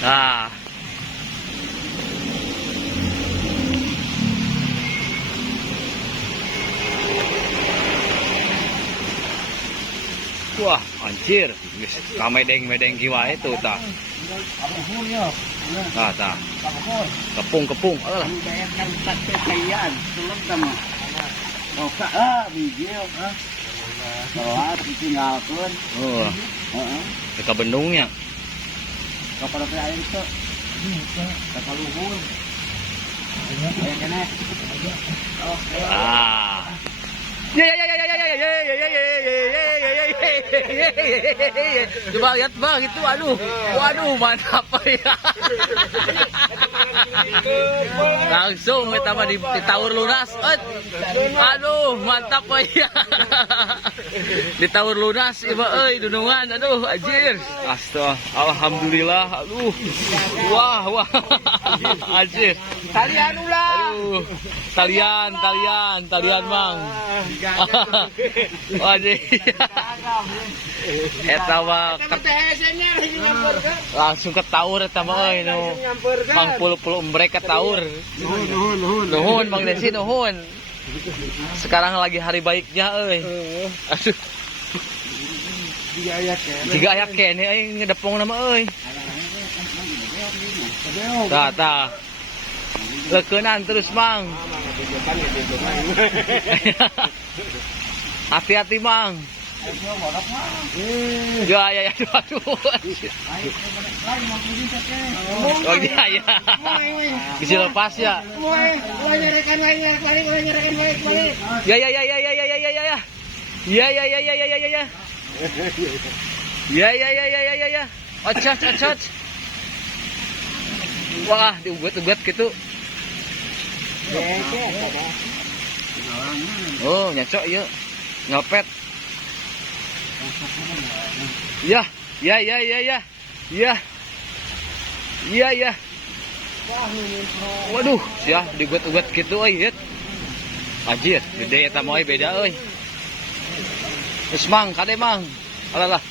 Nah. Wah, anjir. Kamedeng-medeng kiwa itu tak. Tah, tah. Kepung. Alah. Oh. Ke bendungnya. Kapal air itu. Kapal luhur. Ah. Coba lihat bang itu, waduh mantap ya. Langsung kita mah ditawur lunas, aduh mantap ya. Ditawur lunas, iba dunungan, aduh anjir. Astaga, alhamdulillah, aduh, wah, anjir. Talian ulah. Aduh, talian bang. Wajib. Eta mah langsung ketaur eta mah euy nu. Mang puluh embrek ketaur. Nuhun Bang Desi nuhun. Sekarang lagi hari baiknya euy. Aduh. Tiga aya kene euy ngedepong nama euy. Tah. Leukeunaan terus Mang. Hati-hati Mang. Ya, aduh. Oh iya. Bisa lepas ya. Ya. Ocot. Wah, diugat-ugat gitu. Oh, nyacok ya. Ngopet. Ya. Waduh, ya digugat-gugat gitu euy. Anjir, gede eta mah beda euy. Geus Mang, kade Mang. Alah.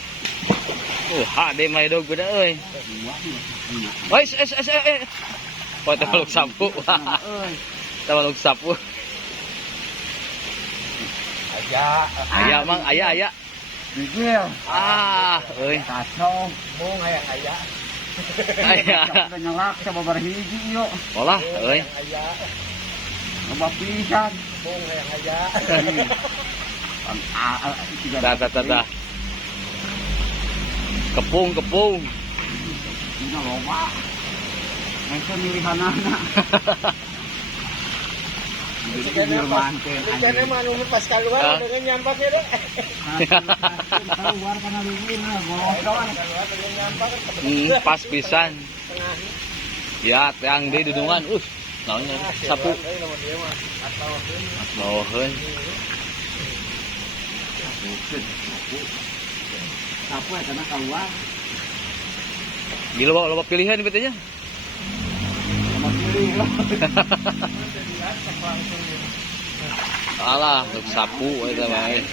Hade mah dog beda euy. Oh, eta baluk sapu. Eta baluk sapu. Aya Mang, aya. Digil. Euy. Kacau, mung aya. Aya. Nyelak coba berhiji yuk. Olah, euy. Coba pisan. Mung aya. Tah. Kepung. Ini loba. Itu milihanana. Jadi manu pas keluar dengan nyampaknya deh. Keluar karena Pas pisan. Ya, teang deui dudungan. Naonnya sapu. Mohon. Sapu ya karena keluar. Di loba pilihan betulnya. Alah, untuk sapu eta bae.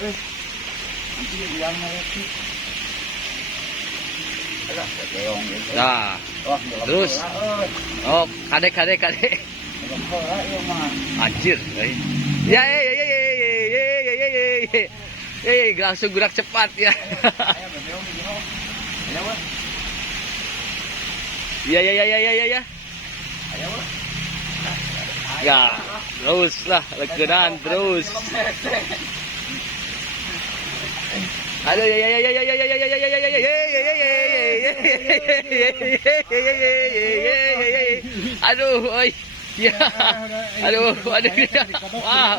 Nah, terus. Oh, kade. Anjir, ya. Langsung gerak cepat ya. Ya. Ya, terus lah, legedan terus. Aduh, aduh, oi. Ya. Aduh. Wah,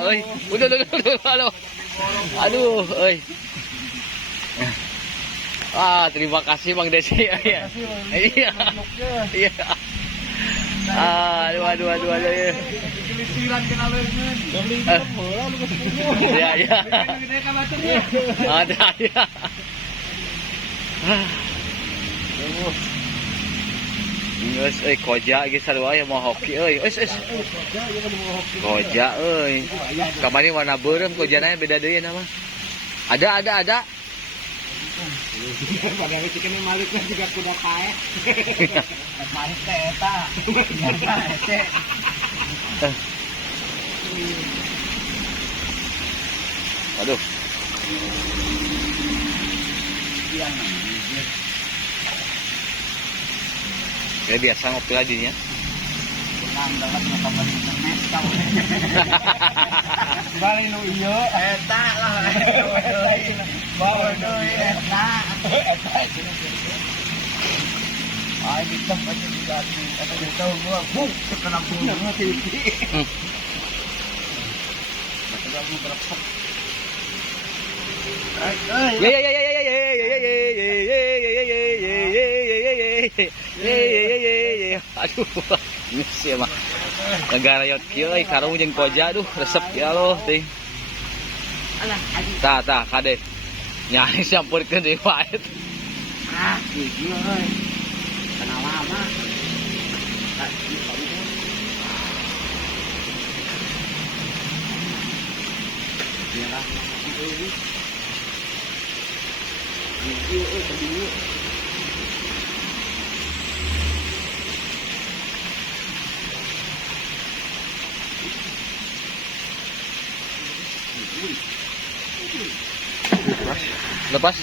oi. Udah. Aduh, oi. Terima kasih Bang Desi. Iya. Aduh. Ya. Ada ya. Geus koja ge sarua aya mau hoki euy. Koja euy. Kamari warna beureum kojana beda deui nama. Ada. Padahal itu kan maliknya juga kuda kae. Malik teh eta. Eta. Aduh. Iya. Ya biasa ngopi ladinya. Nang dalam kabar internet tahu. Bali nu ieu eta lah. Bawa deui eta. Ai di tempat juga eta di tahu gua buk kena bunga TV. Maka gua berapa. Ya ya ya ya ya ya ya ya ya. Aduh, ini sih mah. Negara yot kieu euy karung jeung koja aduh resep ya Allah teh. Tah tah kade. Nyari sampurkeun deui wae. Ah, kieu euy. Kenal lama. Iyalah. Lepas.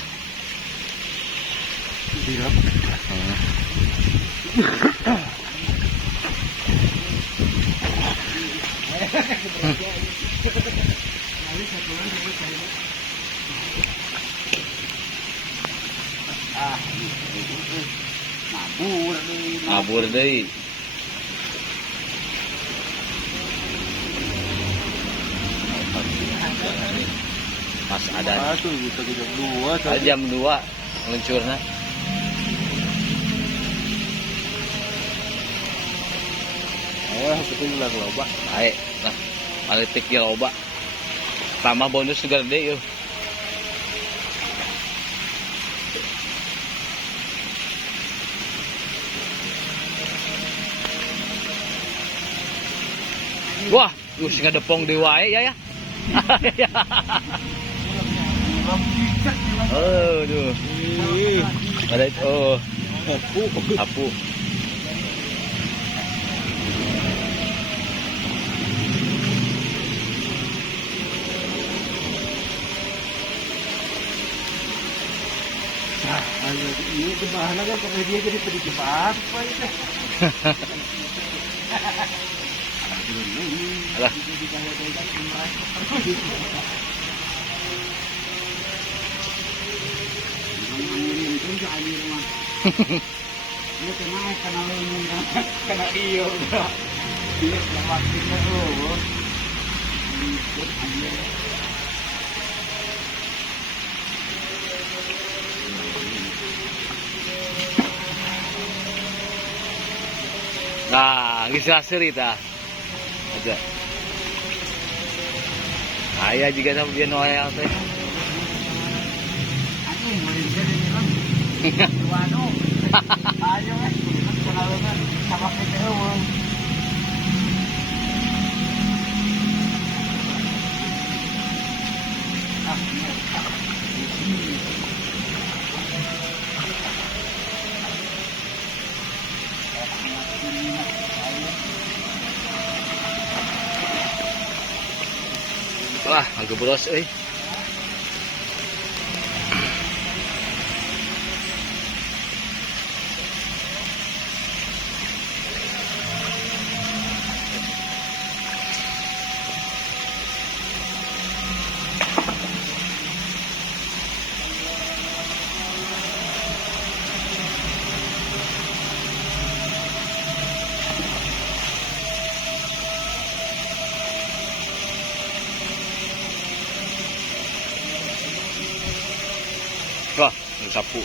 Mabur deui. Pas ada. Tuh bisa jam 2. Jam 2 meluncurna. Betul lah loba. Baik, nah, politik ya loba. Tambah bonus juga gede yuk. Wah, sing depong di wae ya ya. Aduh. Ada oh. Apu. Ini kebahan kan pakai dia jadi sedikit apa itu. Alah. Ini kena lumung kena iyo udah. Ini yang waktunya tuh. Nah, geus raseur tah. Aja. Aya juga sama dia noel teh. Anjing mulai jadi bilang. Waduh. Ayo kenal kan sama kita eueuh. Wah, anggo boros euy. Wah, sapu.